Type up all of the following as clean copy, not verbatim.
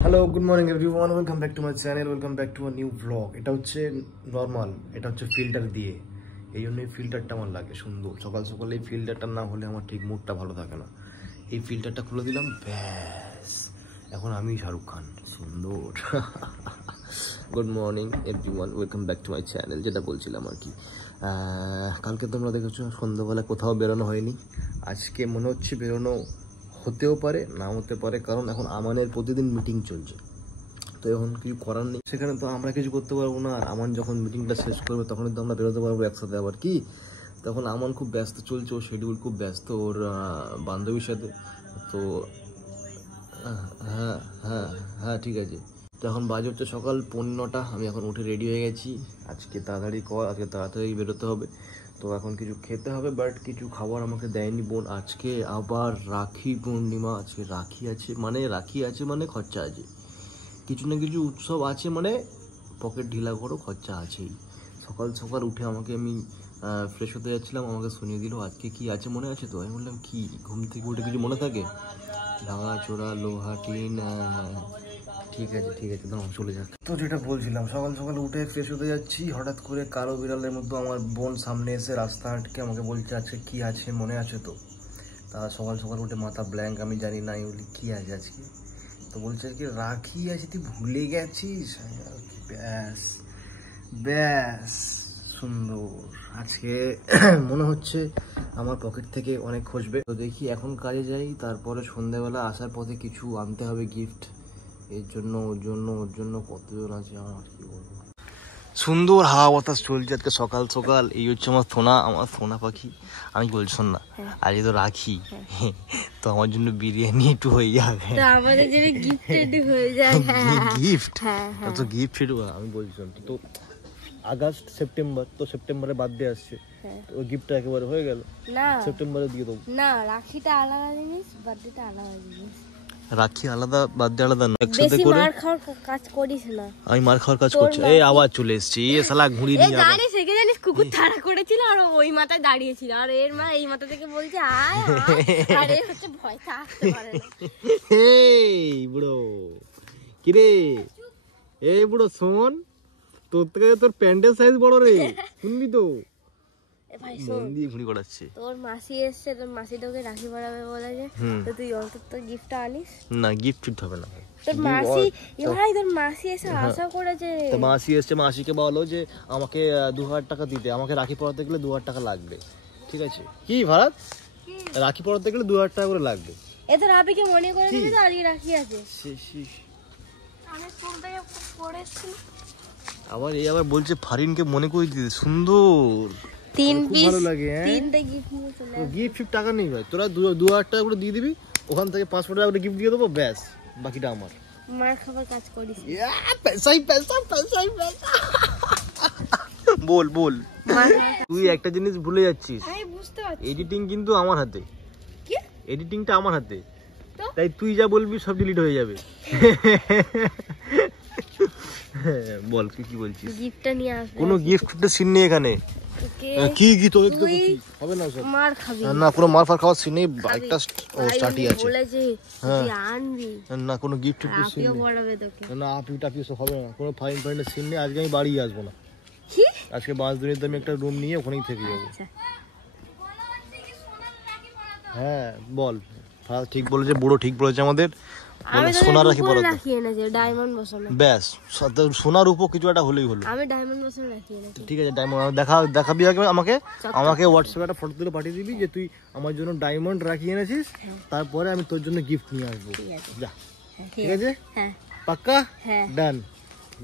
Hello good morning everyone, welcome back to my channel, welcome back to a new blog. এটা হচ্ছে normal, এটা হচ্ছে filter দিয়ে, এই জন্য এই ফিল্টারটা আমার লাগে সুন্দর। সকাল সকালে এই ফিল্টারটা না হলে আমার ঠিক মুডটা ভালো থাকে না। এই ফিল্টারটা খুলে দিলাম, ব্যাস এখন আমি শাহরুখ খান সুন্দর। Good morning everyone, welcome back to my channel. যেটা বলছিলাম আর কি, কালকে তোমরা দেখেছো সন্ধ্যাবেলা কোথাও বেরোনো হয়নি। আজকে মনে হচ্ছে বেরোনো হতেও পারে, না হতে পারে, কারণ এখন আমানের প্রতিদিন মিটিং চলছে, তো এখন কিছু করার নেই। সেখানে তো আমরা কিছু করতে পারবো না। আর আমান যখন মিটিংটা শেষ করবে তখনই তো আমরা বেরোতে পারবো একসাথে আবার কি। তখন আমান খুব ব্যস্ত চলছে, ওর শিডিউল খুব ব্যস্ত ওর বান্ধবীর সাথে। তো হ্যাঁ হ্যাঁ হ্যাঁ ঠিক আছে। তো এখন বাজে হচ্ছে সকাল 9:15। আমি এখন উঠে রেডি হয়ে গেছি। আজকে তাড়াতাড়ি কর, আজকে তাড়াতাড়ি বেরোতে হবে। তো এখন কিছু খেতে হবে, বাট কিছু খাবার আমাকে দেয়নি বোন। আজকে আবার রাখি পূর্ণিমা, আজকে রাখি আছে মানে খরচা আছে, কিছু না কিছু উৎসব আছে মানে পকেট ঢিলা করো, খরচা আছেই। সকাল সকাল উঠে আমি ফ্রেশ হতে যাচ্ছিলাম, আমাকে শুনিয়ে দিল আজকে কি আছে মনে আছে তো। আমি বললাম কি, ঘুম থেকে উঠে কিছু মনে থাকে? ভাঙা চোরা লোহা টিন, ঠিক আছে দাও চলে যাক। তো যেটা বলছিলাম, সকাল সকাল উঠে ফ্রেশ হতে যাচ্ছি, হঠাৎ করে কালো বিড়ালের মধ্যে আমার বোন সামনে এসে রাস্তা আটকে আমাকে বলছে আজকে কি আছে মনে আছে তো। তা সকাল সকাল উঠে মাথা ব্ল্যাঙ্ক, আমি জানি না। আমি বলি কি আছে আজকে? তো বলছে আজকে রাখি আছে, তুই ভুলে গেছিস? ব্যাস ব্যাস সুন্দর। আজকে মনে হচ্ছে আমার পকেট থেকে অনেক খসবে। তো দেখি এখন কাজে যাই, তারপরে সন্ধ্যাবেলা আসার পথে কিছু আনতে হবে গিফট। এর জন্য ওর জন্য কতজন আছে আমার, কি বলবো। সুন্দর হাওয়া বাতাস চলছে আজকে সকাল সকাল। এই হচ্ছে আমার সোনা পাখি। আমি বলছি শোন না, আজকে তো রাখি, তো আমার জন্য বিরিয়ানি একটু হয়ে যাবে, আমাদের জন্য গিফট রেডি হয়ে যায়। গিফট তো গিফট রেডি। আমি বলছি তো আগস্ট সেপ্টেম্বর, তো সেপ্টেম্বরে বার্থডে আসছে, তো ওই গিফটটা একেবারে হয়ে গেল, না সেপ্টেম্বরে দিয়ে দেবো। না, রাখিটা আলাদা জিনিস, বার্থডেটা আলাদা জিনিস। রাখি আলাদা, বার্থডে আলাদা না, একসাথে করে। মার খাওয়ার কাজ করিস না। আমি মার খাওয়ার কাজ করছি। এই আওয়াজ চলে এসেছে, এই শালা ঘুড়ি নিয়ে আবার। গাড়ি থেকে জানিস কুকুর তাড়া করেছিল, আর ওই মাথায় দাঁড়িয়ে ছিল, আর এর মা এই মাথা থেকে বলছে আয় আয়, আর এ হচ্ছে ভয় থাকতে পারে না। এই বুড়ো কি রে, এই বুড়ো শোন, তোর থেকে তোর প্যান্টের সাইজ বড় রে, শুনবি তো? তোর মাসি এসছে, তোর মাসি তোকে রাখি পরাবে বলেছে, তো তুই অন্তত গিফটটা আনিস না। গিফট হবে না, তোর মাসি ভাই, তোর মাসি এসে আশা করেছে। তো মাসি এসছে, মাসিকে বলো যে আমাকে 2000 টাকা দিতে, আমাকে রাখি পরাতে গেলে 2000 টাকা লাগবে, ঠিক আছে? কি ভাড়া রাখি পরাতে গেলে 2000 টাকা করে লাগবে। এ তো রাবিকে মনে করে দিবি তো আজকে রাখি আছে। আমি ফোন থেকে পড়েছি, আবার এই আবার বলছে ফারিনকে মনে করে দিতে। সুন্দর 3 পিস ভালো লাগে। তিনটে গিফট নিয়ে চলে আসবে। গিফট টাকা নেই ভাই, তোরা 2000 টাকা করে দিয়ে দিবি, ওখান থেকে 500 টাকা করে গিফট দিয়ে দেবো, ব্যাস বাকিটা আমার। মার খাবার কাজ করিস। পয়সাই পয়সা। বল তুই একটা জিনিস ভুলে যাচ্ছিস, আমি বুঝতে পারছি, এডিটিং কিন্তু আমার হাতে। কি এডিটিংটা আমার হাতে, তাই তুই যা বলবি সব ডিলিট হয়ে যাবে। বল কি বলছিস? গিফটটা নিয়ে আসবে। কোনো গিফটের সিন নেই এখানে। কি তোকে হবে না সব, মার খাবি না কোনো মার ফার খাওয়ার সিন নেই। বাইকটা স্টার্টই আছে, বলেছে তুই আনবি না কোনো গিফট সিন আপনিও পড়াবে তোকে, না আপি টাপি সব হবে না, কোনো ফাইনের সিন নেই। আজকে আমি বাড়ি আসবো না, কি আজকে 5 দিনের আমি একটা রুম নিয়ে ওখানেই থেকে যাবো। হ্যাঁ বল, ঠিক বলেছে বুড়ো, ঠিক বলেছে আমাদের। সোনার রাখি পরাতে রাখি এনেছে, ডায়মন্ড বসানো, ব্যাস সোনার উপর কিছু একটা হলেই হলো। আমি ডায়মন্ড বসানো রাখি এনেছি। ঠিক আছে, ডায়মন্ড দেখাবি আমাকে হোয়াটসঅ্যাপে একটা ফটো তুলে পাঠিয়ে দিবি যে তুই আমার জন্য ডায়মন্ড রাখি এনেছিস, তারপরে আমি তোর জন্য গিফট নিয়ে আসবো। যা, ঠিক আছে? হ্যাঁ পাক্কা, হ্যাঁ ডান,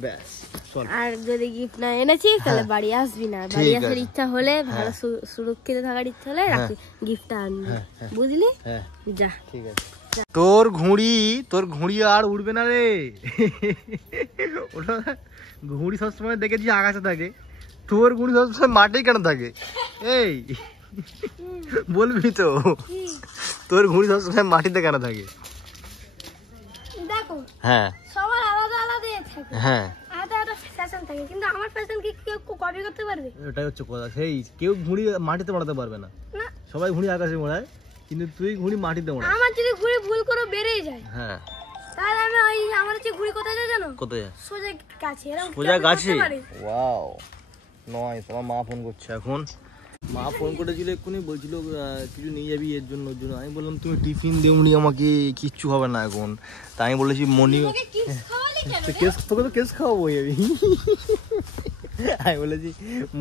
ব্যাস চল। আর যদি গিফট না এনেছিস তাহলে বাড়ি আসবি না, বাড়ি আসার ইচ্ছা হলে, ভালো সুরক্ষিত থাকার ইচ্ছা হলে রাখি গিফটটা আনবি, বুঝলি? হ্যাঁ যা, ঠিক আছে। তোর ঘুড়ি আর উড়বে না রে। ওটা ঘুড়ি সবসময় দেখেছি আকাশে থাকে, তোর ঘুড়ি সবসময় মাঠেই কেন থাকে? এই বলবি তো, তোর ঘুড়ি সবসময় মাটিতে কেন থাকে? দেখো হ্যাঁ সবার আলাদা আলাদা থাকে, হ্যাঁ আলাদা ফ্যাশন থাকে, কিন্তু আমার ফ্যাশন কি কেউ কপি করতে পারবে? ওটাই হচ্ছে কথা, সেই কেউ ঘুড়ি মাটিতে মারাতে পারবে না, সবাই ঘুড়ি আকাশে মোড়ায়, কিন্তু তুই ঘুড়ি মাটিতে মোড়াস। আমার যদি ঘুড়ি ভুল করে বেরিয়ে যায়, হ্যাঁ তাহলে আমি ওই আমার হচ্ছে ঘুড়ি কোথায় যায় জানো? কোথায়? সোজা গাছে। এরকম সোজা গাছে? ওয়াও নয়, তোমার মা ফোন করছে এখন। মা ফোন করেছিল এক্ষুনি, বলছিল কিছু নিয়ে যাবি এর জন্য ওর জন্য। আমি বললাম তুমি টিফিন দেওনি আমাকে, কিচ্ছু হবে না এখন। তাই আমি বলেছি মনি তোকে তো কেস খাওয়াবো আমি। আমি বলেছি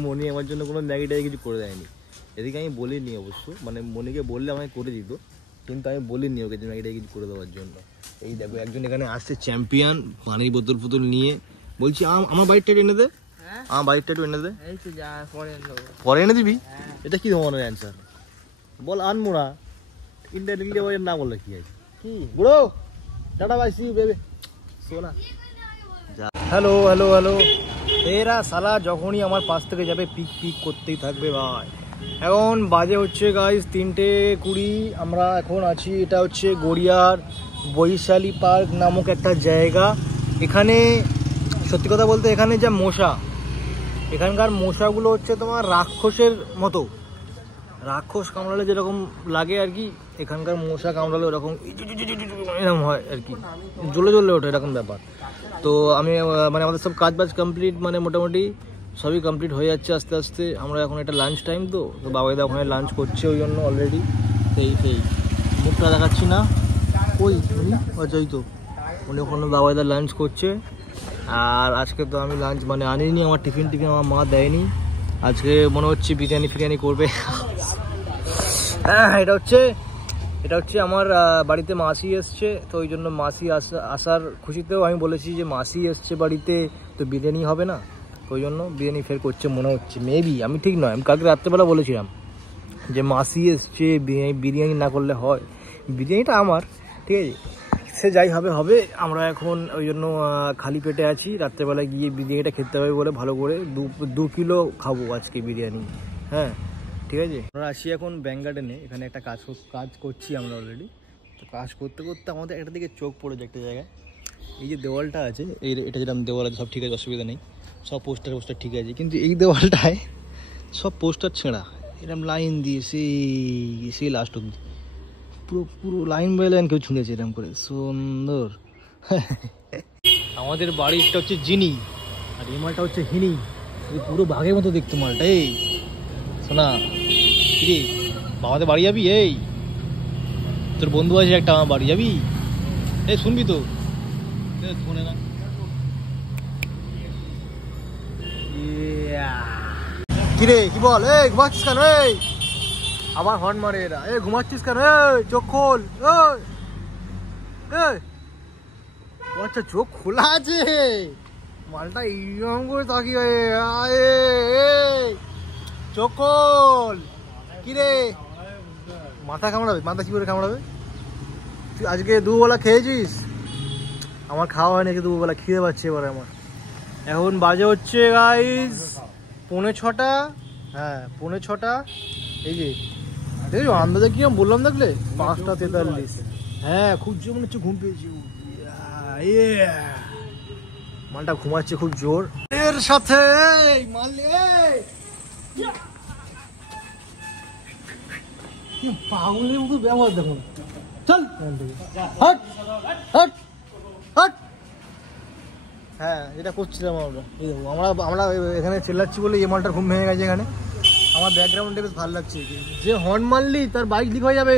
মনি আমার জন্য কোনো ম্যাগি ট্যাগি কিছু করে দেয়নি। এদিকে আমি বলিনি অবশ্য, মানে মনিকে বললে আমাকে করে দিত, কিন্তু আমি বলিনি ওকে যে ম্যাগি ট্যাগি কিছু করে দেওয়ার জন্য। এই দেখো একজন এখানে আসছে চ্যাম্পিয়ন, পানির বোতল ফোতল নিয়ে। বলছি আমার বাইকটা এনে দে, আমার বাইকটা একটু এনে দে। পরে এনে দিবি? এটা কি ধরনের অ্যান্সার? বল আনবো না, ইন্ডিয়ানলি না বললে কি আছে? কি বুড়ো tata bye, see you baby, সোনা। হ্যালো হ্যালো হ্যালো, এরা শালা যখনই আমার পাশ থেকে যাবে পিক পিক করতেই থাকবে ভাই। এখন বাজে হচ্ছে গাইস 3:20। আমরা এখন আছি, এটা হচ্ছে গড়িয়ার বৈশালী পার্ক নামক একটা জায়গা। এখানে সত্যি কথা বলতে এখানে যা মশা, এখানকার মশাগুলো হচ্ছে তোমার রাক্ষসের মতো। রাক্ষস কামড়ালে যেরকম লাগে আর কি, এখানকার মশা কামড়ালে ওরকম এরকম হয় আর কি, জ্বলে জ্বলে ওঠে এরকম ব্যাপার। তো আমি মানে আমাদের সব কাজ বাজ কমপ্লিট, মানে মোটামুটি সবই কমপ্লিট হয়ে যাচ্ছে আস্তে আস্তে। আমরা এখন এটা লাঞ্চ টাইম, তো বাবাইদা ওখানে লাঞ্চ করছে, ওই জন্য অলরেডি সেই মুখটা দেখাচ্ছি না। ওই আচ্ছা ওই তো উনি ওখানে বাবাইদা লাঞ্চ করছে। আর আজকে তো আমি লাঞ্চ মানে আনিনি, আমার টিফিন আমার মা দেয়নি। আজকে মনে হচ্ছে বিরিয়ানি ফিরিয়ানি করবে। হ্যাঁ এটা হচ্ছে আমার বাড়িতে মাসি এসছে, তো ওই জন্য মাসি আসার খুশিতেও আমি বলেছি যে মাসি এসছে বাড়িতে, তো বিরিয়ানি হবে না, তো ওই জন্য বিরিয়ানি ফের করছে মনে হচ্ছে, মেবি, আমি ঠিক নয়। আমি কালকে রাত্রেবেলা বলেছিলাম যে মাসি এসছে, বিরিয়ানি না করলে হয়, বিরিয়ানিটা আমার, ঠিক আছে, সে যাই হবে হবে। আমরা এখন ওই জন্য খালি পেটে আছি, রাত্রেবেলা গিয়ে বিরিয়ানিটা খেতে হবে বলে ভালো করে 2 কিলো খাবো আজকে বিরিয়ানি। হ্যাঁ ঠিক আছে, আমরা আসি এখন ব্যাঙ্ক গার্ডেনে। এখানে একটা কাজ করছি আমরা অলরেডি। তো কাজ করতে করতে আমাদের একটা দিকে চোখ পড়েছে একটা জায়গায়। এই যে দেওয়ালটা আছে, এটা যেরকম দেওয়াল আছে সব ঠিক আছে, অসুবিধা নেই, সব পোস্টার ঠিক আছে, কিন্তু এই দেওয়ালটায় সব পোস্টার ছেঁড়া, এরকম লাইন দিয়ে সেই লাস্ট অব্দি পুরো লাইন বাই লাইন কেউ ছুঁড়েছে এরকম করে, সুন্দর। আমাদের বাড়িটা হচ্ছে জিনি, আর এই মালটা হচ্ছে হিনি, পুরো বাঘের মতো দেখতে মালটা। এই শোনা কি বাবাদের বাড়ি যাবি? এই তোর বন্ধু আছে একটা, আমার বাড়ি যাবি? এই শুনবি তো ফোনে না। কিরে কি বল? এই ঘুমাচ্ছিস কেন? এই আবার হর্ন মারে এরা। এই ঘুমাচ্ছিস কেন? এই চোখ খোল। আচ্ছা চোখ খোলা আছে, মালটা এইরকম করে তাকিয়ে চোখ খোল। কিরে মাথা কামড়াবে? মাথা কি করে কামড়াবে? তুই আজকে দুবেলা খেয়েছিস? আমার খাওয়া হয়নি আজকে দুবেলা, খিদে পাচ্ছে এবারে আমার। এখন বাজে হচ্ছে গাইস 5:45। হ্যাঁ 5:45। এই যে দেখো আন্দাজে কি আমি বললাম, দেখলে 5:43। হ্যাঁ খুব জোর মনে হচ্ছে ঘুম পেয়েছি, মালটা ঘুমাচ্ছে খুব জোর। এর সাথে পাগলের মতো ব্যবহার দেখুন, চল হট হট হট। হ্যাঁ যেটা করছিলাম আমরা এখানে চেল্লাচ্ছি বলে এই মালটার ঘুম ভেঙে গেছে। এখানে আমার ব্যাকগ্রাউন্ডে বেশ ভালো লাগছে, যে হর্ন মারলি তার বাইক লিক হয়ে যাবে।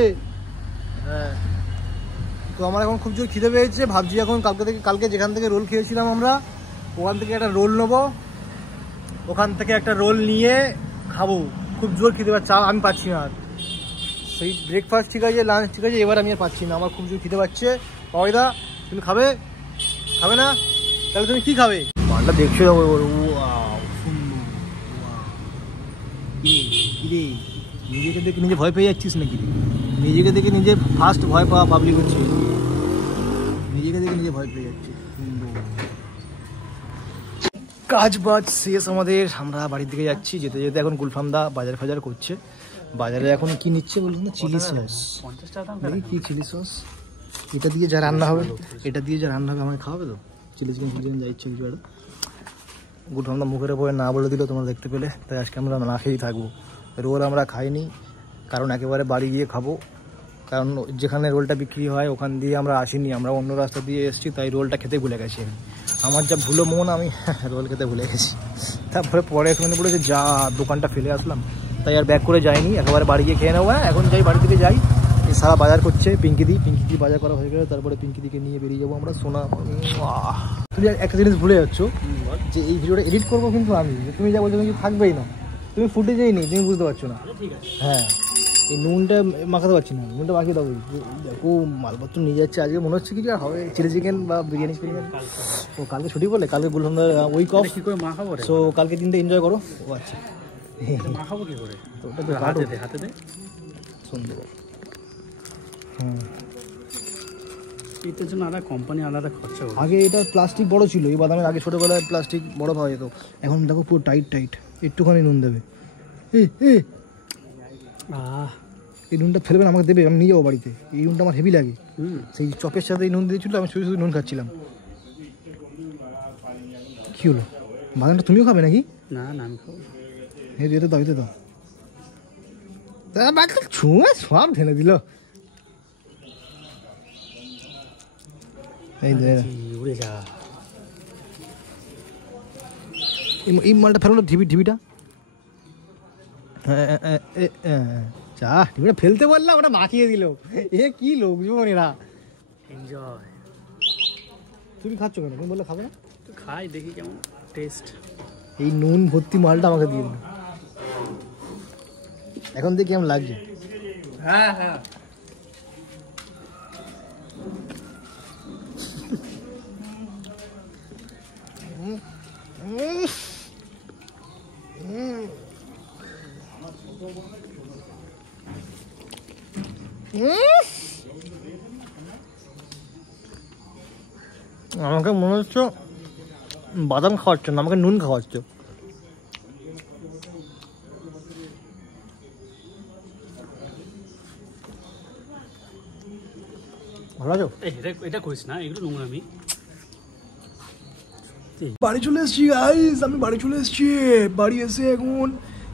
হ্যাঁ তো আমার এখন খুব জোর খিদে পেয়েছে, ভাবছি এখন কালকে যেখান থেকে রোল খেয়েছিলাম আমরা, ওখান থেকে একটা রোল নেবো, ওখান থেকে একটা রোল নিয়ে খাবো। খুব জোর খিদে পাচ্ছে, আমি পাচ্ছি না আর। সেই ব্রেকফাস্ট ঠিক আছে, লাঞ্চ ঠিক আছে, এবার আমি আর পাচ্ছি না, আমার খুব জোর খিদে পাচ্ছে। পাওয়াইদা তুমি খাবে না? তাহলে তুমি কি খাবে? মালটা দেখছো কিরে, নিজেকে দেখে নিজে ভয় পেয়ে যাচ্ছিস নাকি? নিজেকে দেখে নিজে ফার্স্ট ভয় পাওয়া পাবলিক হচ্ছে, নিজেকে দেখে নিজে ভয় পেয়ে যাচ্ছে। কাজ বাজ শেষ আমাদের, আমরা বাড়ির দিকে যাচ্ছি। যেতে যেতে এখন গুলফামদা বাজার ফাজার করছে। বাজারে এখন কি নিচ্ছে বলুন না? Chilli sauce. দেখি কি চিলি সস, এটা দিয়ে যা রান্না হবে, আমাকে খাওয়াবে তো? চিলি চিকেন যা ইচ্ছে কিছু একটা। গুলফামদা মুখের উপরে না বলে দিল তোমরা দেখতে পেলে, তাই আজকে আমরা না খেয়েই থাকবো। রোল আমরা খাইনি, কারণ একেবারে বাড়ি গিয়ে খাবো। কারণ যেখানে রোলটা বিক্রি হয় ওখান দিয়ে আমরা আসিনি, আমরা অন্য রাস্তা দিয়ে এসেছি, তাই রোলটা খেতে ভুলে গেছি আমি। আমার যা ভুলো মন, আমি রোল খেতে ভুলে গেছি। তারপরে পরে এখানে পড়েছে যা দোকানটা ফেলে আসলাম, তাই আর ব্যাক করে যাইনি, একেবারে বাড়ি গিয়ে খেয়ে নেবো। এখন যাই, বাড়ি থেকে যাই, সারা বাজার করছে পিঙ্কিদি বাজার করা হয়ে গেলে তারপরে পিঙ্কিদিকে নিয়ে বেরিয়ে যাবো আমরা। সোনা তুমি একটা জিনিস ভুলে যাচ্ছ, যে এই ভিডিওটা এডিট করবো কিন্তু আমি, তুমি যা বলছো তুমি থাকবেই না, তুমি ফুটেজেই নেই, তুমি বুঝতে পারছো না। হ্যাঁ, এই নুনটা মাখাতে পারছি না, নুনটা মাখিয়ে দাও। দেখো মালপত্র নিয়ে যাচ্ছে, আজকে মনে হচ্ছে কিছু হবে চিলি চিকেন বা বিরিয়ানি চিকেন। ও কালকে ছুটি বলে, কালকে বললাম উইক অফ, কি করে মাখাবো, সো কালকে দিনটা এনজয় করো। ও আচ্ছা, মাখাবো কি করে, তো ওটা হাতে দে সুন্দর। এটার জন্য আলাদা কোম্পানি, আলাদা খরচা। আগে এটা প্লাস্টিক বড় ছিল, এই বাদামের আগে ছোটবেলায় প্লাস্টিক বড় পাওয়া যেত, এখন দেখো পুরো টাইট, একটুখানি নুন দেবে। এই নুনটা ফেলবে না, আমাকে দেবে, আমি নিয়ে যাবো বাড়িতে। এই নুনটা আমার হেভি লাগে, সেই চপের সাথে এই নুন দিয়েছিল, আমি শুধু নুন খাচ্ছিলাম। কি হলো, বাদামটা তুমিও খাবে নাকি? না আমি খাবো। এই দিতে দাও, ছুঁয়ে সব ঢেলে দিল। এই মালটা ফেলো, ঢিবিটা। চা ঢিবিটা ফেলতে বললাম, ওটা মাখিয়ে দিল। এ কি লোকজন এরা, এনজয়। তুমি খাচ্ছ কেন, তুমি বললে খাবে না? খাই, দেখি কেমন টেস্ট। এই নুন ভর্তি মালটা আমাকে দিয়ে দিল, এখন দেখি কেমন লাগছে। হ্যাঁ আমাকে মনে হচ্ছে বাদাম খাওয়াচ্ছ না, আমাকে নুন খাওয়াচ্ছ। ভালো আছো? এটা করিস না, এগুলো নোংরামি। বাড়ি চলে এসেছি গাইস, আমি বাড়ি চলে এসেছি। বাড়ি এসে এখন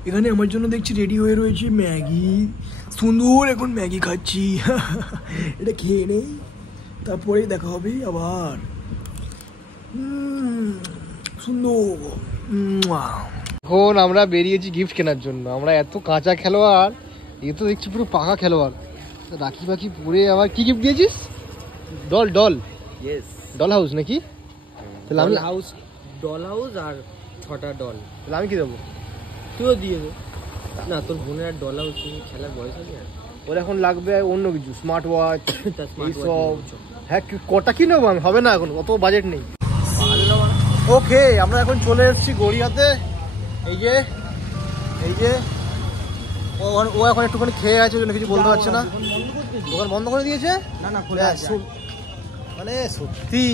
এখানে আমার জন্য দেখছি রেডি হয়ে রয়েছে ম্যাগি। সুন্দর, এখন ম্যাগি খাচ্ছি। এটা খেয়ে নেই, তারপরে দেখা হবে আবার। সুন্দর। এখন আমরা বেরিয়েছি গিফট কেনার জন্য। আমরা এত কাঁচা খেলোয়াড়, এ তো দেখছি পুরো পাকা খেলোয়াড়। রাখি বাকি পরে আবার কি গিফট দিয়েছিস? ডল ইয়েস, ডল হাউস নাকি? তাহলে আমি ডল হাউস আর 6টা ডল। তাহলে আমি কি দেবো? তুইও দিয়ে দে না, তোর বোনের আর ডল হাউস খেলার বয়স আছে। ওর এখন লাগবে অন্য কিছু, স্মার্ট ওয়াচ এইসব। হ্যাঁ, কটা কি নেবো আমি, হবে না, এখন অত বাজেট নেই। ওকে, আমরা এখন চলে এসেছি গড়িয়াতে। এই যে ও এখন একটুখানি খেয়ে আছে, ওই জন্য কিছু বলতে পারছে না। দোকান বন্ধ করে দিয়েছে না, মানে সত্যি।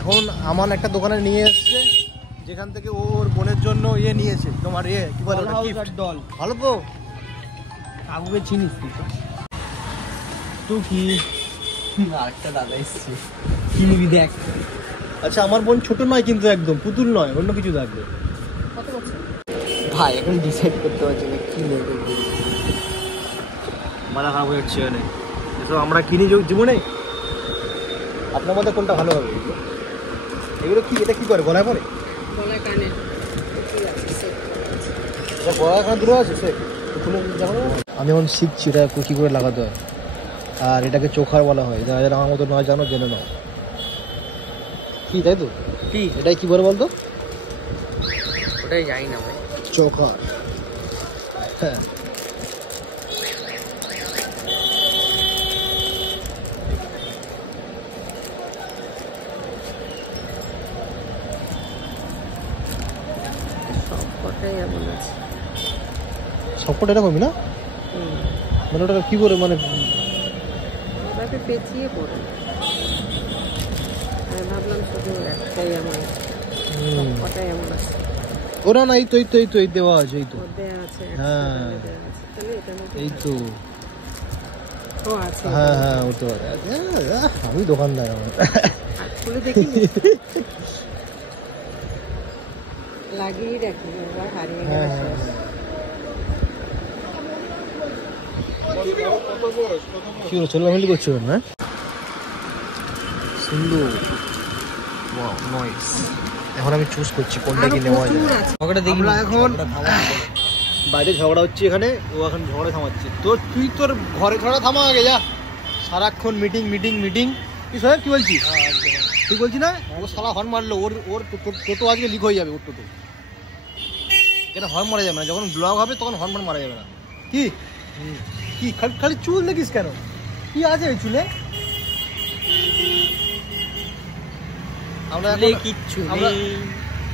এখন আমার একটা দোকানে নিয়ে এসছে, যেখান থেকে ওর বোনের জন্য নিয়েছে, তোমার কি বলে ওটা, গিফট ডল। ভালো তো, কাকুকে চিনিস তুই? কি আরেকটা দাদা এসছে, কি নিবি দেখ। আচ্ছা, আমার বোন ছোট নয় কিন্তু, একদম পুতুল নয়, অন্য কিছু থাকবে। ভাই এখন ডিসাইড করতে পারছি না কি নেবে। মালা খারাপ হয়ে যাচ্ছে এখানে, এসব আমরা কিনি জীবনে। আপনার মধ্যে কোনটা ভালো হবে? এগুলো কি, এটা কি করে, গলায় পরে? গলায় কানে দূরে আছে সে। আমি এখন শিখছি এটা কি করে লাগাতে হয়, আর এটাকে চোখার বলা হয়। যারা আমার মতো নয় জানো, জেনে নাও। কি তাই তো? কি এটাই কি বলে বলতো? ওটাই জানি না ভাই। চোখার, হ্যাঁ। সবকটা এরকমই না, মানে ওটা কি করে, মানে ওটাকে পেঁচিয়ে পড়ে। আমি ভাবলাম শুধু একটাই এমন, সবকটাই এমন আছে। ওরা না, এই তো এই দেওয়া আছে, এই তো দেওয়া আছে। হ্যাঁ, তাহলে এটা এই তো। ও আছে, হ্যাঁ ও তো আমি দোকানদার, আমার খুলে দেখিনি, লাগিয়ে রাখি, হারিয়ে গেছে। কি হলো ছোলা ফেলি করছো না সুন্দর নয়েস এখন আমি চুজ করছি কোনটা কি নেওয়া যায় আমরা এখন বাইরে ঝগড়া হচ্ছে এখানে ও এখন ঝগড়া থামাচ্ছে তুই তোর ঘরে ঝগড়া থামা আগে যা সারাক্ষণ মিটিং মিটিং মিটিং কি সাহেব কি বলছিস তুই বলছি না ও সারা হর্ন মারলো ওর টোটো আজকে লিক হয়ে যাবে ওর টোটো এটা হর্ন মারা যাবে না যখন ব্লগ হবে তখন হর্ন মারা যাবে না কি কি খালি চুল দেখিস কেন কি আছে ওই চুলে আমরা কিচ্ছু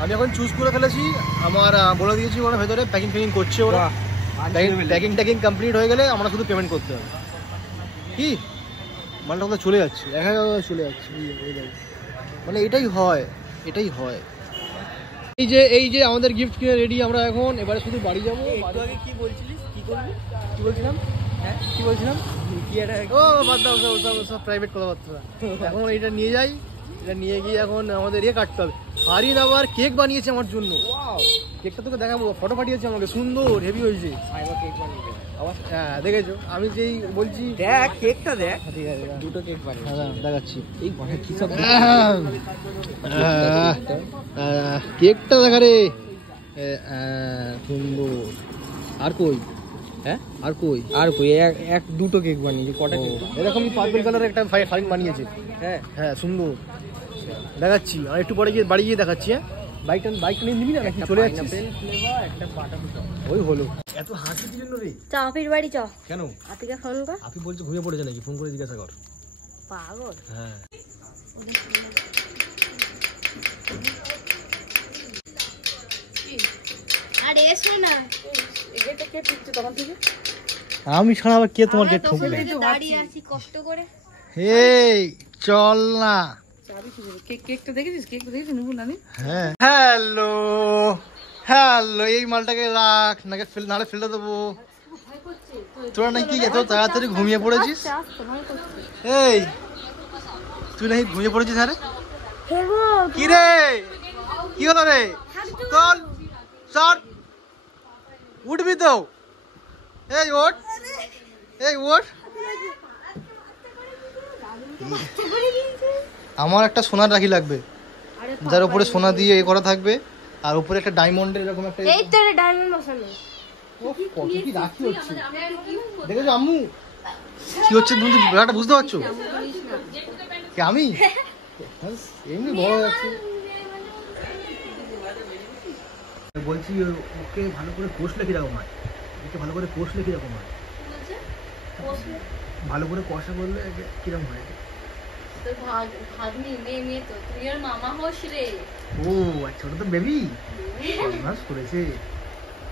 আমি এখন চুজ করে ফেলেছি আমার বলে দিয়েছি ওরা ভেতরে প্যাকিং করছে ওরা প্যাকিং কমপ্লিট হয়ে গেলে আমরা শুধু পেমেন্ট করতে হবে কি মালটা কোথাও চলে যাচ্ছে চলে যাচ্ছে মানে এটাই হয় এই যে আমাদের গিফট কিনে রেডি আমরা এখন এবারে শুধু বাড়ি যাবো আগে কি বলছিলিস কি করবি কি বলছিলাম হ্যাঁ কি বলছিলাম ও বাদ দাও সব প্রাইভেট কথাবার্তা এখন এটা নিয়ে যাই এটা নিয়ে গিয়ে এখন আমাদের কাটতে হবে হারিন আবার কেক বানিয়েছে আমার জন্য কেকটা তোকে দেখাবো ফটো পাঠিয়েছে আমাকে সুন্দর হেভি হয়েছে হ্যাঁ দেখেছো আমি যেই বলছি দেখ কেকটা দেখ ঠিক আছে দুটো কেক বানিয়েছে দেখাচ্ছি এই কি সব কেকটা দেখা রে সুন্দর আর কই হ্যাঁ আর কই এক দুটো কেক বানিয়েছে কটা কেক এরকমই পার্পল কালারের একটা ফাইন বানিয়েছে হ্যাঁ সুন্দর দেখাচ্ছি আর একটু পরে গিয়ে বাড়ি গিয়ে দেখাচ্ছি হ্যাঁ বাইকটা নিয়ে নিবি না নাকি চলে যাচ্ছিস ওই হলো এত হাসি কি জন্য রে চ আপির বাড়ি চ কেন আপিকে ফোন কর আপনি বলছে ঘুমিয়ে পড়েছে নাকি ফোন করে জিজ্ঞাসা কর পাগল হ্যাঁ আর এসো না এটা কে ঠিকছে তখন থেকে আমি ছাড়া আবার কে তোমার গেট ঠুকবে দাঁড়িয়ে আছি কষ্ট করে এই চল না কেকটা দেখেছিস নেবো না হ্যাঁ হ্যালো এই মালটাকে রাখ নাকি নাহলে ফেলে দেবো তোরা নাকি এত তাড়াতাড়ি ঘুমিয়ে পড়েছিস এই তুই নাকি ঘুমিয়ে পড়েছিস আরে কি রে কি হলো রে চল চল উঠবি তো এই ওঠ আমার একটা সোনার রাখি লাগবে যার উপরে সোনা দিয়ে এ করা থাকবে আর উপরে একটা ডায়মন্ডের এরকম একটা এই তো ডায়মন্ড বসানো কত কি রাখি হচ্ছে দেখেছো আম্মু কি হচ্ছে তুমি ব্যাপারটা বুঝতে পারছো কি আমি এমনি বড় আছে বলছি ওকে ভালো করে কোষ লিখে রাখো মা ওকে ভালো করে কোষ লিখে রাখো মা ভালো করে কষা করলে কিরকম হয় ও আচ্ছা ওটা তো বেবি করেছে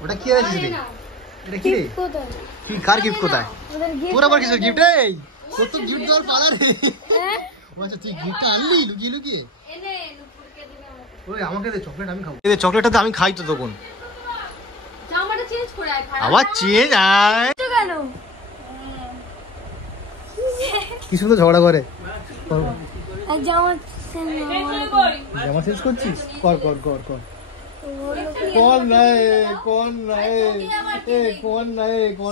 ওটা কি আছে এটা কি রে কি কার গিফট কোথায় তোর আবার কিছু গিফট এই তোর তো গিফট দেওয়ার পালা রে আচ্ছা তুই গিফটটা আনলি লুকিয়ে ওই আমাকে দে চকলেট আমি খাবো এই চকলেটটা তো আমি খাই তো তখন জামাটা চেঞ্জ করে আয় আবার চেঞ্জ আয় কেন কি সুন্দর ঝগড়া করে জামা চেঞ্জ করছিস কর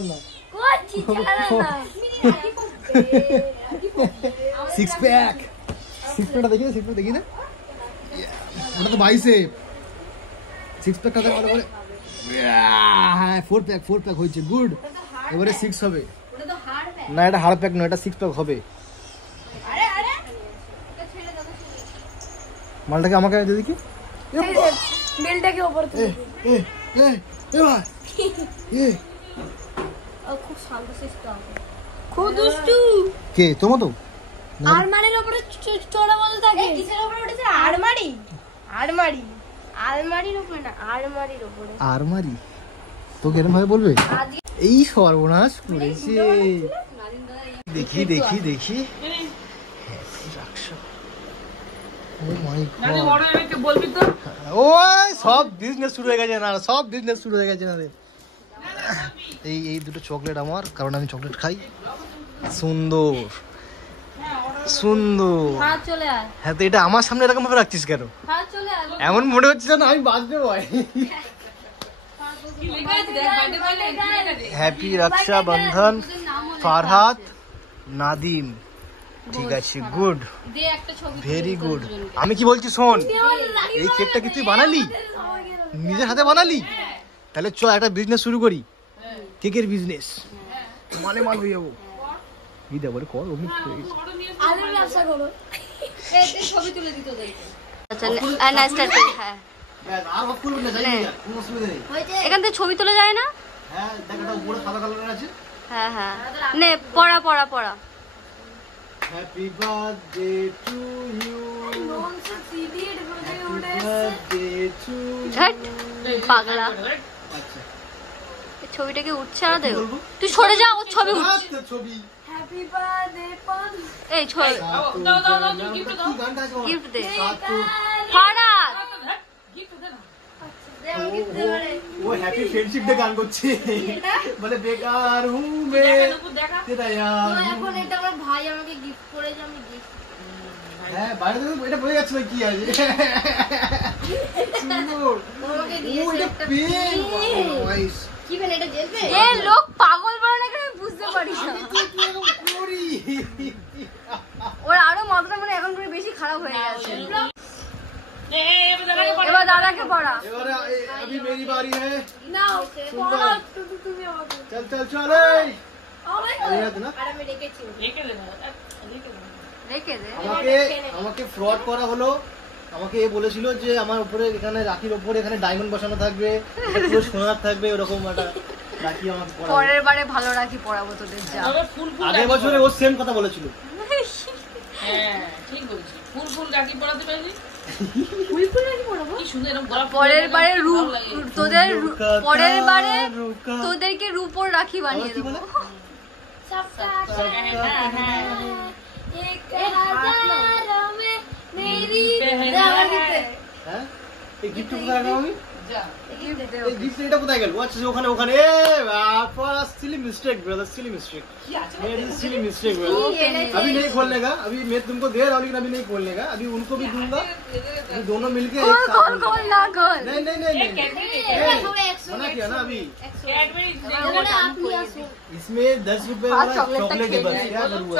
না সিক্স প্যাক দেখি না ওটা তো বাইসেপ সিক্স প্যাক কথা ভালো করে হ্যাঁ ফোর প্যাক হয়েছে গুড এবারে সিক্স হবে না এটা হাড় প্যাক নয় এটা সিক্স প্যাক হবে মালটাকে আমাকে দেখি বেলটাকে উপর তুলে খুব শান্ত শিষ্ট খুব দুষ্টু কে তোমার তো আলমারির উপরে চড়া বল থাকে কিসের উপরে উঠেছে আলমারির উপরে না আলমারি তো কেরম ভাবে বলবে এই সর্বনাশ করেছে দেখি সব বিজনেস শুরু হয়ে গেছে না রে এই দুটো চকলেট আমার কারণ আমি চকলেট খাই সুন্দর হ্যাঁ তো এটা আমার সামনে এরকম ভাবে রাখছিস কেন এমন মনে হচ্ছে না আমি বাঁচবে ভাই হ্যাপি রক্ষাবন্ধন ফারহাত নাদিম, ঠিক আছে, গুড, ভেরি গুড। আমি কি বলছি শোন, এই কেকটা কি তুই বানালি, নিজের হাতে বানালি? তাহলে চল একটা বিজনেস শুরু করি, কেকের বিজনেস, মানে মাল হয়ে যাবো। কি দেবো রে, কর অমিত। ছবি তুলে দিত এখান থেকে ছবি তোলা যায় না? হ্যাঁ হ্যাঁ, নে পড়া পড়া পড়া। হ্যাপি বার্থডে টু ইউ, পাগলা, ছবিটা কি উঠছে না? দেখ তুই সরে যা, ওর ছবি উঠছে। এই ছবি গিফট দে ফারাদ। वो हैप्पी फ्रेंडशिप डे गान করছে, মানে বেকার হুঁ মে তেরা यार। এখন এটা আমার ভাই আমাকে গিফট করেছে, আমি গিফট। হ্যাঁ বাইরে থেকে এটা বলে যাচ্ছে কি আছে সুন্দর। ও এটা পেন নাইস। কি বেন এটা জ্বলবে? এ লোক পাগল বলে না, আমি বুঝতে পারি না। ওর আরো মাত্রা মানে এখন পুরো বেশি খারাপ হয়ে গেছে। এবার দাদাকে পড়া। এবারে अभी मेरी बारी है। নাও পড়া তুমি আমাকে। চল চল চল এই না, আর আমি রেখেছি, রেখে দে রেখে দে। আমাকে ফ্রড করা হলো। আমাকে এ বলেছিল যে আমার উপরে এখানে রাখির উপরে এখানে ডায়মন্ড বসানো থাকবে, পুরো সোনার থাকবে, এরকম একটা রাখি আমাকে পরাবে। পরের বারে ভালো রাখি পরাবো তোদের। যা আগের বছরে ও সেম কথা বলেছিল। হ্যাঁ ঠিক বলছিস, ফুল ফুল রাখি পরাতে পারবি? ফুল ফুল রাখি পরাবো? কি সুন্দর এরকম গলা। পরের বারে তোদের পরের বারে তোদেরকে রূপোর রাখি বানিয়ে দেবো। হ্যাঁ এই গিফট কোথায় রাখা আমি? এই গিফট এটা কোথায় গেল? আচ্ছা ওখানে ওখানে। এ বাবা silly mistake brother, silly mistake, मेरी सिली मिस्टेक ब्रदर। अभी नहीं खोलने का, अभी मैं तुमको दे रहा हूँ लेकिन अभी नहीं खोलने का, अभी उनको भी दूंगा, अभी दोनों मिलके एक साथ। खोल ना खोल। नहीं नहीं नहीं नहीं मना किया ना अभी। इसमें 10 रुपए वाला चॉकलेट है बस, क्या करूँगा?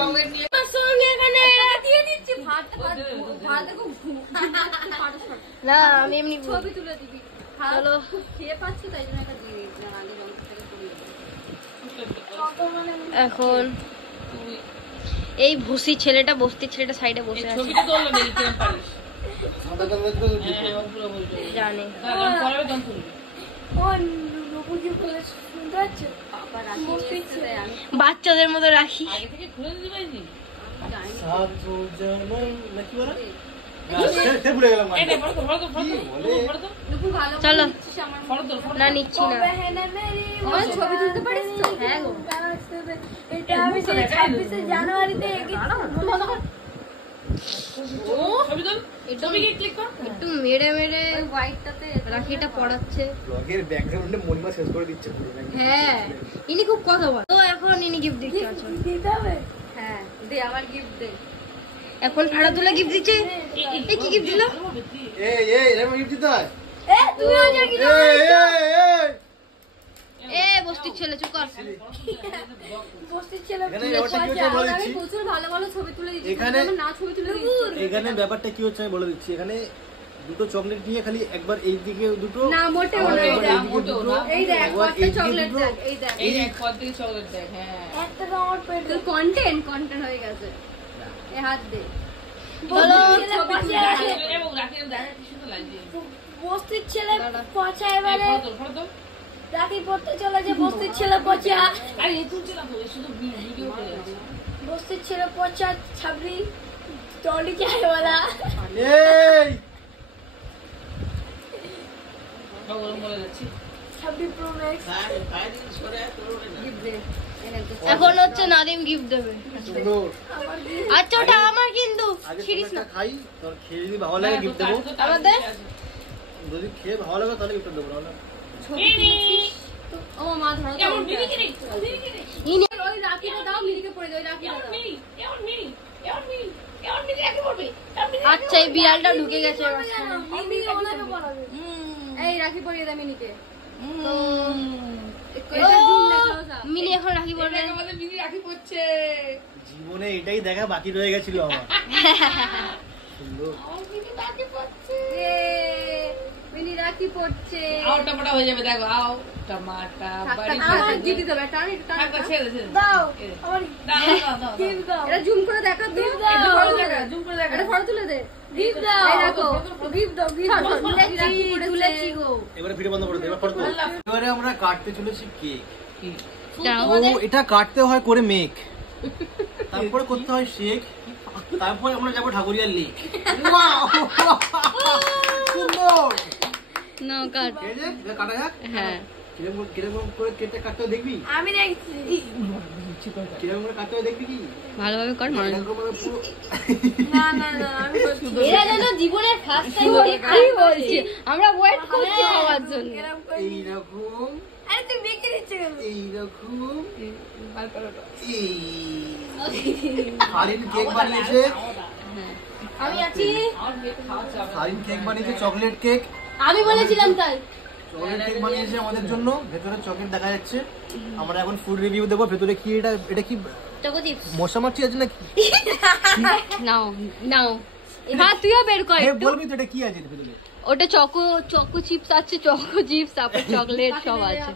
না আমি এমনি ছবি তুলে দিবি। চলো খেয়ে পাচ্ছি তাই জন্য একটা দিয়ে দিলাম আগে বন্ধ থেকে করে। এখন এই ভুসি ছেলেটা, বস্তির ছেলেটা সাইডে বসে আছে। ছবিটা তোলা নেই কেন পারিস? জানি পরে দম তুলবি। বাচ্চাদের মতো রাখি। আগে থেকে খুলে দিতে পারিস? ভুলে গেলাম। এই নে ফটো ফটো ফটো চলো ফটো না নিচ্ছি না। ছবি তুলতে পারিস তো? হ্যাঁ গো, এটা আমি 26 জানুয়ারিতে ছবি তুল, ছবি ক্লিক কর। একটু মেরে মেরে হোয়াইটটাতে রাখিটা পড়াচ্ছে। ব্লগের ব্যাকগ্রাউন্ডে মনিমা শেষ করে দিচ্ছে পুরো। হ্যাঁ ইনি খুব কথা বলে তো। এখন ইনি গিফট দিচ্ছে। দিতে হবে? হ্যাঁ দে, আমার গিফট দে। এখন ফারাদুল্লাহ গিফট দিচ্ছে। এই কি গিফট দিল? এই এই এরকম গিফট দিতে হয়? এ তুমি আজ কি দাও? এ বস্তির ছেলে চুপ কর। বস্তির ছেলে আমি প্রচুর ভালো ভালো ছবি তুলে দিচ্ছি, এখানে না ছবি তুলে দিচ্ছি। এখানে ব্যাপারটা কি হচ্ছে আমি বলে দিচ্ছি। এখানে দুটো চকলেট নিয়ে খালি একবার এই দিকে দুটো, না মোটেও না। এই দেখ কত চকলেট দেখ, এই দেখ এই এক পদ থেকে চকলেট দেখ। হ্যাঁ একটা তো আমার পেট কন্টেন্ট হয়ে গেছে। এ হাত দে। বলো ছবি তুলে এবং রাখি দেখা কি সুন্দর লাগছে। বস্তির ছেলে পচা এবারে ফটো তো রাখি পড়তে চলে যে বস্তির ছেলে পচা। আরে এই তুলছে না তো, শুধু ভিডিও করে আছে। বস্তির ছেলে পচা ছাবরি টলি চাইওয়ালা। এই গরম বলে যাচ্ছি। ছাবরি প্রো ম্যাক্স এখন হচ্ছে নাদিম গিফট দেবে। সুন্দর। আচ্ছা ওটা আমার কিন্তু আগে ছিড়িস না। খাই, তোর খেয়ে যদি ভালো লাগে গিফট দেবো। আমাদের যদি খেয়ে ভালো লাগে তাহলে গিফট দেবো। না ও মা ধরো তো এমন মিনি কিনি ইনি ওই রাখিটা দাও, মিনিকে পড়ে দাও, রাখিটা দাও। এমন মিনি রাখি পড়বে। আচ্ছা এই বিড়ালটা ঢুকে গেছে। এই রাখি পরিয়ে দাও মিনিকে। তো মিলি এখন রাখি বলবে। মিনি রাখি পড়ছে। জীবনে এটাই দেখা বাকি রয়ে গেছিল আমার। সুন্দর। মিনি রাখি পড়ছে। মিনি রাখি পড়ছে। আও টমাটা হয়ে যাবে দেখো। আও টমাটা বাড়ি আমার দিদি দেবে টানি টানি থাকো ছেড়ে ছেড়ে দাও আমার দাও গিফট দাও। এটা জুম করে দেখা তো। এটা ফটো দেখা জুম করে দেখা এটা ফটো তুলে দে। গিফট দাও। এই দেখো গিফট দাও গিফট তুলেছি গো। এবারে ভিডিও বন্ধ করে দে, এবার ফটো তুল। এবারে আমরা কাটতে চলেছি কেক। যাও। ও এটা কাটতে হয় করে মেক, তারপরে করতে হয় শেক, তারপরে আমরা যাবো ঠাকুরিয়ার লেক। ওয়াও সুন্দর। নাও কাট। এই যে এটা কাটা যাক। হ্যাঁ কিরকম কিরকম করে কেকটা কাটতে হয় দেখবি? আমি দেখছি। কিরকম করে কাটতে হয় দেখবি কি? ভালোভাবে কর মনে। এরকম করে পুরো না না না আমি এরা যেন জীবনের ফার্স্ট টাইম দেখাই বলছে। আমরা ওয়েট করছি খাওয়ার জন্য। এইরকম আরে তুই বিক্রি দিচ্ছ কেন? এইরকম ভাই করো ফারিন কেক বানিয়েছে, আমি আছি। আর মেয়ে খাওয়া যাবে ফারিন কেক বানিয়েছে, চকলেট কেক। আমি বলেছিলাম তাই। চকলেট কেক বানিয়েছে আমাদের জন্য, ভেতরে চকলেট দেখা যাচ্ছে। আমরা এখন ফুড রিভিউ দেবো। ভেতরে কি এটা কি চকো চিপস মশা মাছি আছে নাকি? নাও নাও। হ্যাঁ তুইও বের কর হ্যাঁ একটু। বলবি তো এটা কি আছে ভেতরে? ওটা চকো চকো চিপস আছে, চকো চিপস তারপর চকলেট সব আছে।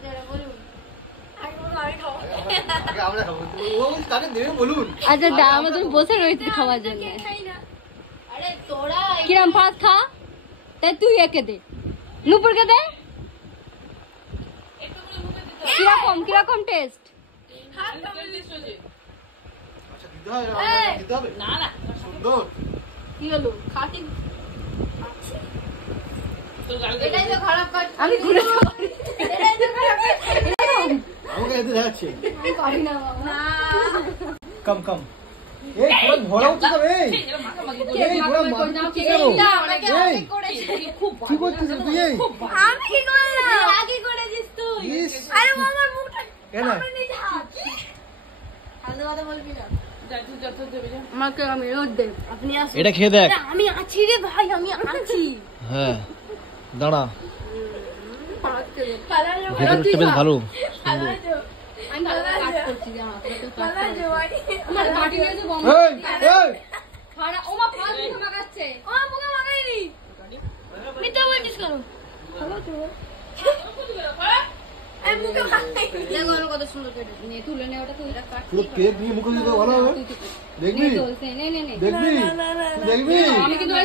আগে আমরা খাবো। ও কারে দেবে বলুন। আচ্ছা দা আমাদের বসে রয়েছে খাওয়ার জন্য। কিরম ভাত খা, তাই তুই একে দে, নুপুরকে দে। কিরকম কিরকম টেস্ট? আচ্ছা দিতে হবে না, দিতে হবে না না সুন্দর। কি হলো খাটি? তো গাল এটাই তো খারাপ কাজ। আমি ঘুরে এটাই তো খারাপ কাজ। আমাকে এতে দেখাচ্ছে। আমি পারি না বাবা। কম কম। এই পুরো ভরা হচ্ছে তো রে। এরা মাখামাখি এই পুরো মারতে হচ্ছে কেন? এটা আমাকে এই আগে করেছিস। খুব কি করছিস তুই? এই আমি কি করলাম? আগে করেছিস তুই। ইস, আরে আমার মুখটা কেন? নিচে হাত। ফালতু কথা বলবি না। যত দেবে যা আমাকে আমি রোদ দে। আপনি আসুন। এটা খেয়ে দেখ। আরে আমি আছি রে ভাই, আমি আছি। হ্যাঁ দাঁড়া, পালাজো ভেতরটা বেশ ভালো। পালাজো। আমি কাট করছি জামা। পালাজো আমার মাটি নিয়ে তো বন্ধ। এই এই খাড়া ওমা ফাল মুখে মাগাচ্ছে। ও মুখে মাগাইনি। মিথ্যা বলছিস কেন? পালাজো। এই মুখে মাগাইনি। দেখো আমি কত সুন্দর কেটেছি। নে তুলে নে ওটা, তুই এটা কাট। পুরো কেক নিয়ে মুখে দিতে ভালো হবে। দেখবি নে নে নে। দেখবি দেখবি। আমি কিন্তু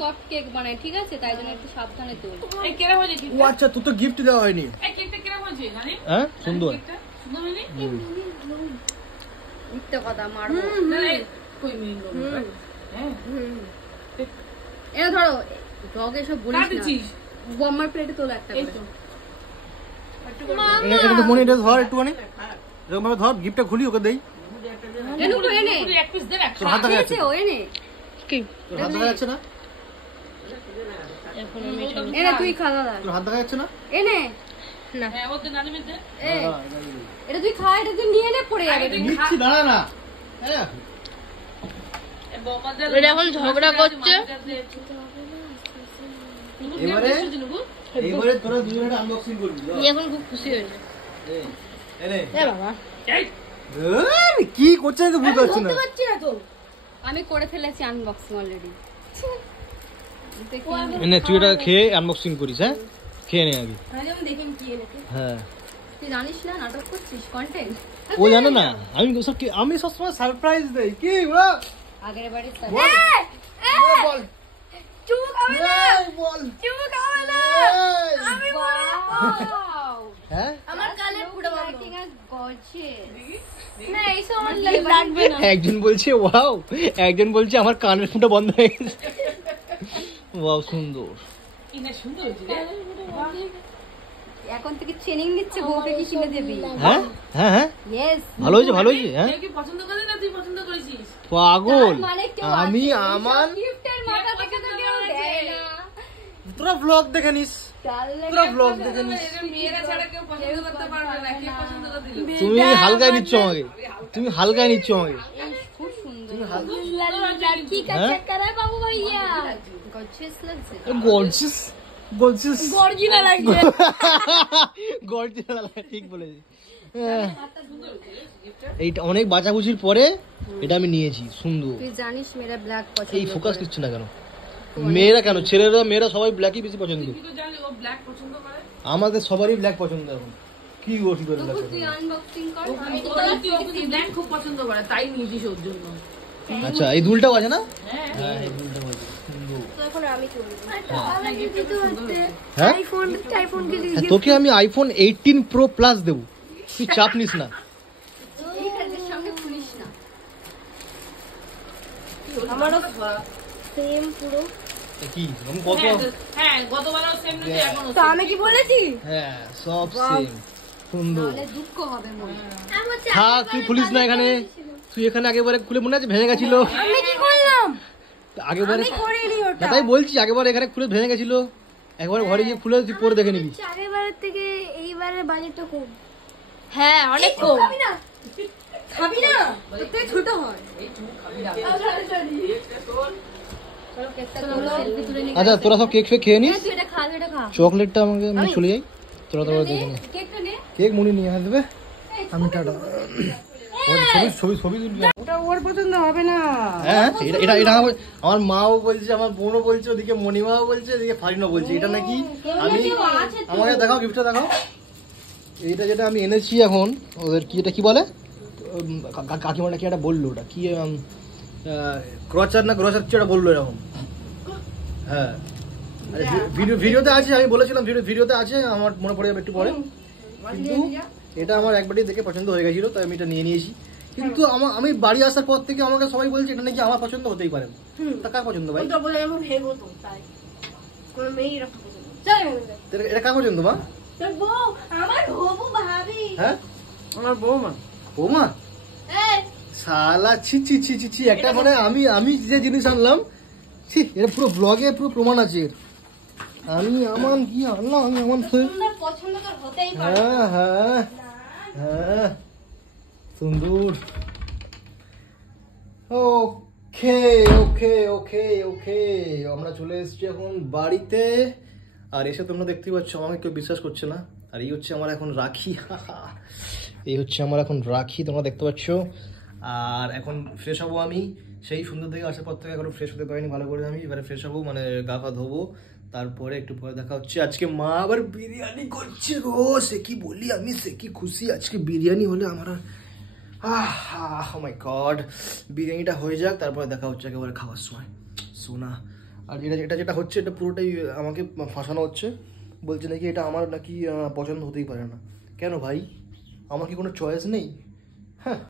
সফট কেক বানাই, ঠিক আছে? তাই জন্য একটু সাবধানে তোল। এই কেরা হয়েছে কি ও আচ্ছা, তোর তো গিফট দেওয়া হয়নি। এই কেকটা কেরা হয়েছে জানি হ্যাঁ সুন্দর। কেকটা সুন্দর হয়নি মিথ্যে কথা মারবো। না এই কই মিল হ্যাঁ এ ধরো ডগে সব বলিস না। কাটছিস বম্মার প্লেটে তোলো একটা এই করে। তো এটা তো মনে এটা ধর একটুখানি, এরকম ভাবে ধর, গিফটটা খুলি ওকে দেই। এনে কো এনে। পুরো এক পিস দে রাখ তোর হাত দেখা যাচ্ছে, আছে ও এনে। কি? তোর হাত দেখা যাচ্ছে না? এনে তুই খা দাদা। তোর হাত দেখা যাচ্ছে না? এনে। না হ্যাঁ ওতে নানি মিলতে এ এটা তুই খা, এটা তুই নিয়ে নে, পড়ে যাবে। নিচ্ছি, দাঁড়া না। হ্যাঁ এই বমাদের এটা এখন ঝগড়া করছে। এবারে এবারে তোরা দুজনে আনবক্সিং করবি। তুই এখন খুব খুশি হয়েছে। এনে এ বাবা এই কি করছে তো বুঝতে পারছি না। বুঝতে পারছি না তো। আমি করে ফেলেছি আনবক্সিং অলরেডি। এনে তুই এটা খেয়ে আনবক্সিং করিস। হ্যাঁ খেয়ে নে আগে। আমি দেখি কি এনেছে। হ্যাঁ তুই জানিস না নাটক করছিস, কন্টেন্ট। ও জানে না, আমি সবসময় সারপ্রাইজ দেই। কি ওরা আগের বারে বল বল চুমু খাবে না, এই বল। চুমু খাবে না। এই। আমি বলবো। হ্যাঁ আমার কালে পুরো লাইটিং আজ গর্জিয়াস। না এইসব আমার লাগবে না। একজন বলছে ওয়াও, একজন বলছে আমার কানের ফুটা বন্ধ হয়ে গেছে। ওয়াও সুন্দর। ইনা সুন্দর হয়েছে রে এখন থেকে ট্রেনিং নিচ্ছে বউকে কি কিনে দিবি। হ্যাঁ হ্যাঁ হ্যাঁ ইয়েস ভালো হয়েছে ভালো হয়েছে। হ্যাঁ কেউ কি পছন্দ করে না তুই পছন্দ করেছিস পাগল, মানে কেউ আমি আছে, আমার গিফটের মাথা থেকে তো কেউ দেয় না। তোরা ব্লগ দেখে নিস, তোরা ব্লগ দেখে নিস। এর মেয়েরা ছাড়া কেউ পছন্দ করতে পারবে না কে পছন্দ করে দিল তুমি হালকায় নিচ্ছ আমাকে, তুমি হালকায় নিচ্ছ আমাকে। খুব সুন্দর। হ্যাঁ করা বাবু ভাইয়া গর্জিয়াস লাগছে। গর্জিয়াস বলছিস গর্জিনা লাগছে গর্জিনা ঠিক বলেছি। এইটা অনেক বাঁচাবুচির পরে এটা আমি নিয়েছি, সুন্দর। তুই জানিস মেয়েরা ব্ল্যাক পছন্দ এই ফোকাস দিচ্ছে না কেন? মেয়েরা কেন, ছেলেরা মেয়েরা সবাই ব্ল্যাকই বেশি পছন্দ। আমাদের সবারই ব্ল্যাক পছন্দ এখন। কি করছি তোর ব্ল্যাক? তুই আনবক্সিং কর। ব্ল্যাক খুব পছন্দ করে, তাই নিয়েছিস ওর জন্য। আচ্ছা, এই দুলটাও আছে না? হ্যাঁ, এই দুলটাও আছে, সুন্দর। তো এখন আমি কি বলবো? হ্যাঁ, আইফোন কে দিবি? হ্যাঁ, তোকে আমি আইফোন 18 প্রো প্লাস দেবো, তুই চাপ নিস না। এই কাজের সঙ্গে খুলিস না। আমারও সেম পুরো। কি আমি কত? হ্যাঁ, গতবারও সেম না, এখনো তো আমি কি বলেছি? হ্যাঁ, সব সেম, সুন্দর। তাহলে দুঃখ হবে মনে। থাক, তুই খুলিস না এখানে। তুই এখানে আগেবারে খুলে মনে আছে ভেঙে গেছিল। আমি কি করলাম? আগেবারে আমি করিনি ওটা। তাই বলছি, আগেবারে এখানে খুলে ভেঙে গেছিল। একবার ঘরে গিয়ে খুলে তুই পরে দেখে নিবি। আগেরবারের থেকে এইবারের বাজেটটা কম। হ্যাঁ, অনেক কম। খাবি না? তুই ছোট হয়। চলো কেকটা তোলো, সেলফি তুলে নিই। আচ্ছা, তোরা সব কেক ফেক খেয়ে নিস। তুই এটা খা, তুই এটা খা। চকলেটটা আমাকে আমি চলে যাই, তোরা তোরা দেখে নে। কেকটা নে। কেক মনি নিয়ে আসবে, আমি টাটা। ছবি ছবি ছবি তুলবি। ওটা ওর পছন্দ হবে না। হ্যাঁ, এটা এটা এটা আমার মাও বলছে, আমার বোনও বলছে, ওদিকে মণিমাও বলছে, এদিকে ফারিনও বলছে। এটা নাকি আমি, আমাকে দেখাও, গিফটটা দেখাও। এইটা যেটা আমি এনেছি এখন ওদের, কি এটা কি বলে, কাকিমাটা কি একটা বললো, ওটা কি ক্রচার না গ্রসার কি একটা বললো এরকম। হ্যাঁ, ভিডিওতে আছে, আমি বলেছিলাম ভিডিওতে আছে, আমার মনে পড়ে যাবে একটু পরে। কিন্তু এটা আমার একবারই দেখে পছন্দ হয়ে গেছিল, তাই আমি এটা নিয়ে নিয়েছি। কিন্তু আমি বাড়ি আসার পর থেকে আমাকে সবাই বলছে এটা নাকি আমার পছন্দ হতেই পারে না। তা কার পছন্দ ভাই? ওটা বলে এরকম হেগ হতো, তাই কোন মেয়ে এরকম পছন্দ। চল এটা কার পছন্দ মা? তোর বউ, আমার হবু ভাবি। হ্যাঁ, আমার বৌমা। ও মা, এই শালা ছি ছি ছি ছি ছি, একটা মানে আমি যে জিনিস আনলাম, ছি, এটা পুরো ব্লগে পুরো প্রমাণ আছে এর। আমি আমার কি আনলাম, আমি আমার সুন্দর পছন্দ তোর হতেই পারে। হ্যাঁ হ্যাঁ হ্যাঁ, সুন্দর। ওকে ওকে ওকে ওকে, আমরা চলে এসেছি এখন বাড়িতে। আর এসে তোমরা দেখতেই পাচ্ছ, আমাকে কেউ বিশ্বাস করছে না। আর এই হচ্ছে আমার এখন রাখি, এই হচ্ছে আমার এখন রাখি, তোমরা দেখতে পাচ্ছ। আর এখন ফ্রেশ হবো আমি, সেই সুন্দর থেকে আসার পর থেকে এখনো ফ্রেশ হতে পারিনি ভালো করে। আমি এবারে ফ্রেশ হবো, মানে গা পা ধোবো, তারপরে একটু পরে দেখা হচ্ছে। আজকে মা আবার বিরিয়ানি করছে গো, সে কি বলি আমি, সে কি খুশি। আজকে বিরিয়ানি হলে আমার ও মাই গড, বিরিয়ানিটা হয়ে যাক, তারপরে দেখা হচ্ছে একেবারে খাওয়ার সময়, সোনা। আর এটা যেটা হচ্ছে, এটা পুরোটাই আমাকে ফাঁসানো হচ্ছে। বলছে নাকি এটা আমার নাকি পছন্দ হতেই পারে না। কেন ভাই, আমার কি কোনো চয়েস নেই? হ্যাঁ।